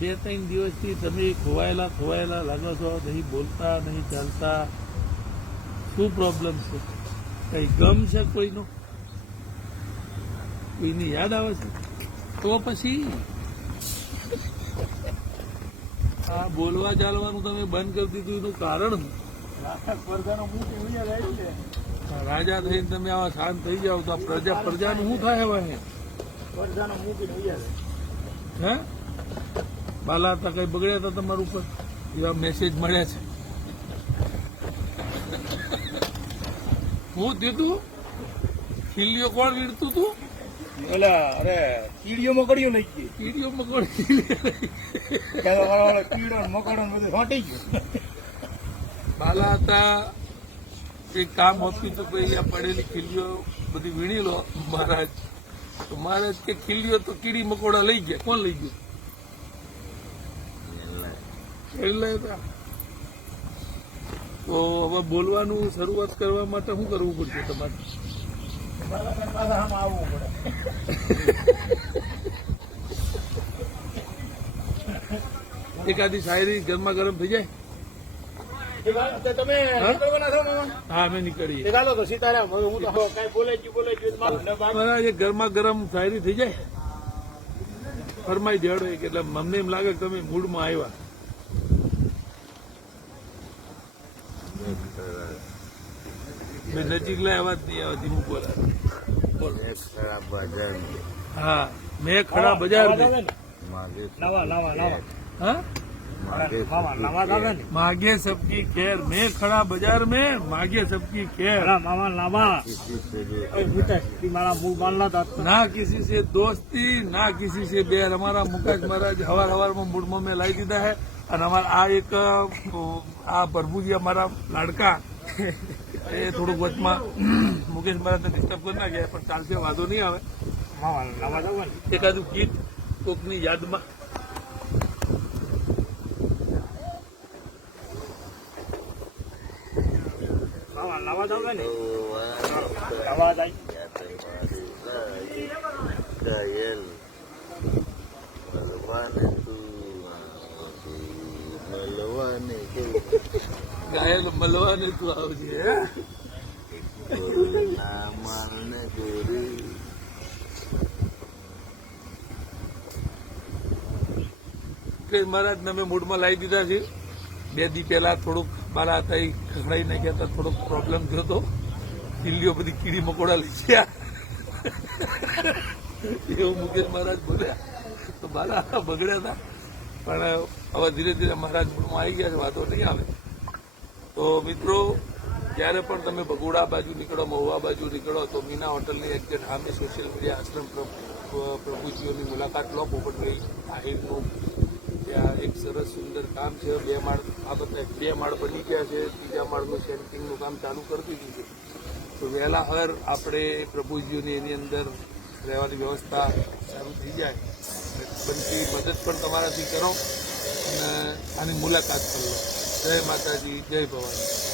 2-3 દિવસથી તમે ખોવાયેલા લાગો છો, નહીં બોલતા નહીં ચાલતા. શું પ્રોબ્લેમ છે? કઈ ગમ છે કોઈનો? કોઈની યાદ આવે છે? તો પછી આ બોલવા ચાલવાનું તમે બંધ કરી દીધું એનું કારણ રાજા થઈને તમે આવા શાંત થઈ જાઓ તો પ્રજાનું શું થાય? હે બાલા હતા કઈ બગડ્યા હતા તમારા ઉપર? એવા મેસેજ મળ્યા છે. હું દીધું ખીલીઓ કોણ વીડતું તું? અરે કીડીઓ મકડીઓ લઈ ગઈ. કીડીઓ મકોડી કીડો મકોડો બધું છોટી ગયું. બાલા હતા એક કામ હોતું તો ભાઈ આ પડેલી ખીલીઓ બધી વીણી લો મહારાજ. તો મહારાજ કે ખીલીઓ તો કીડી મકોડા લઈ ગયા. કોણ લઈ ગયું? એટલે તો હવે બોલવાનું શરૂઆત કરવા માટે શું કરવું પડશે તમારે? એકાદી શાયરી ગરમા ગરમ થઈ જાય. તમે હા અમે નીકળીએ. ચાલો તો સીતારામ. હવે હું તો કઈ બોલે મહારાજ એક ગરમા ગરમ શાયરી થઈ જાય. ફરમાઈ દેડો એક. એટલે અમને એમ લાગે કે તમે મૂડમાં આવ્યા. નજીક લાય અવાજ નહીં આવે, ધીમું બોલા. હા મેં ખડા બજાર हाँ मांगे सबकी खैर, मैं खड़ा बाजार में मांगे सबकी खैर. मामा लावा ना किसी से दोस्ती ना किसी से बैर. हमारा मुकेश महाराज हवार में मूडમાં મેં લાવી દીધા है. અને અમારા આ એક આ પ્રભુજી અમારા લાડકા એ થોડુંક વચમાં મુકેશ મહારાજને ડિસ્ટર્બ કરી નાખ્યા, પણ ચાલશે, વાંધો નહીં આવે. એકાદું ગીત કોકની યાદમાં. ઘાયલ મલવાને તું આવજે. મહારાજ અમે મૂડમાં લાવી દીધા છે. 2 દી પહેલા થોડુંક બાલા હતા એ ખખડાઈ નાખ્યા હતા, થોડોક પ્રોબ્લેમ થયો હતો. ખીલીઓ બધી કીડી મકોડા લઈ ગયા એવું મુકેશ મહારાજ બોલ્યા તો બાલા બગડ્યા હતા. પણ હવે ધીરે ધીરે મહારાજ મૂડમાં આવી ગયા છે, વાતો નહીં આવે. તો મિત્રો, જ્યારે પણ તમે બગોડા બાજુ નીકળો, મહુવા બાજુ નીકળો તો મીના હોટલની એક્ઝેક્ટ સામે સોશિયલ મીડિયા આશ્રમ પ્રભુજીઓની મુલાકાત લો. પોપટભાઈ આહિરનું ત્યાં એક સરસ સુંદર કામ છે. 2 માળ આ બધા 2 માળ બની ગયા છે. 3જા માળનું સેન્ટિંગનું કામ ચાલુ કરી દીધું છે. તો વહેલા હર આપણે પ્રભુજીઓની એની અંદર રહેવાની વ્યવસ્થા સારું થઈ જાય. બનતી મદદ પણ તમારાથી કરો અને આની મુલાકાત કરી લો. જય માતાજી, જય ભવાની.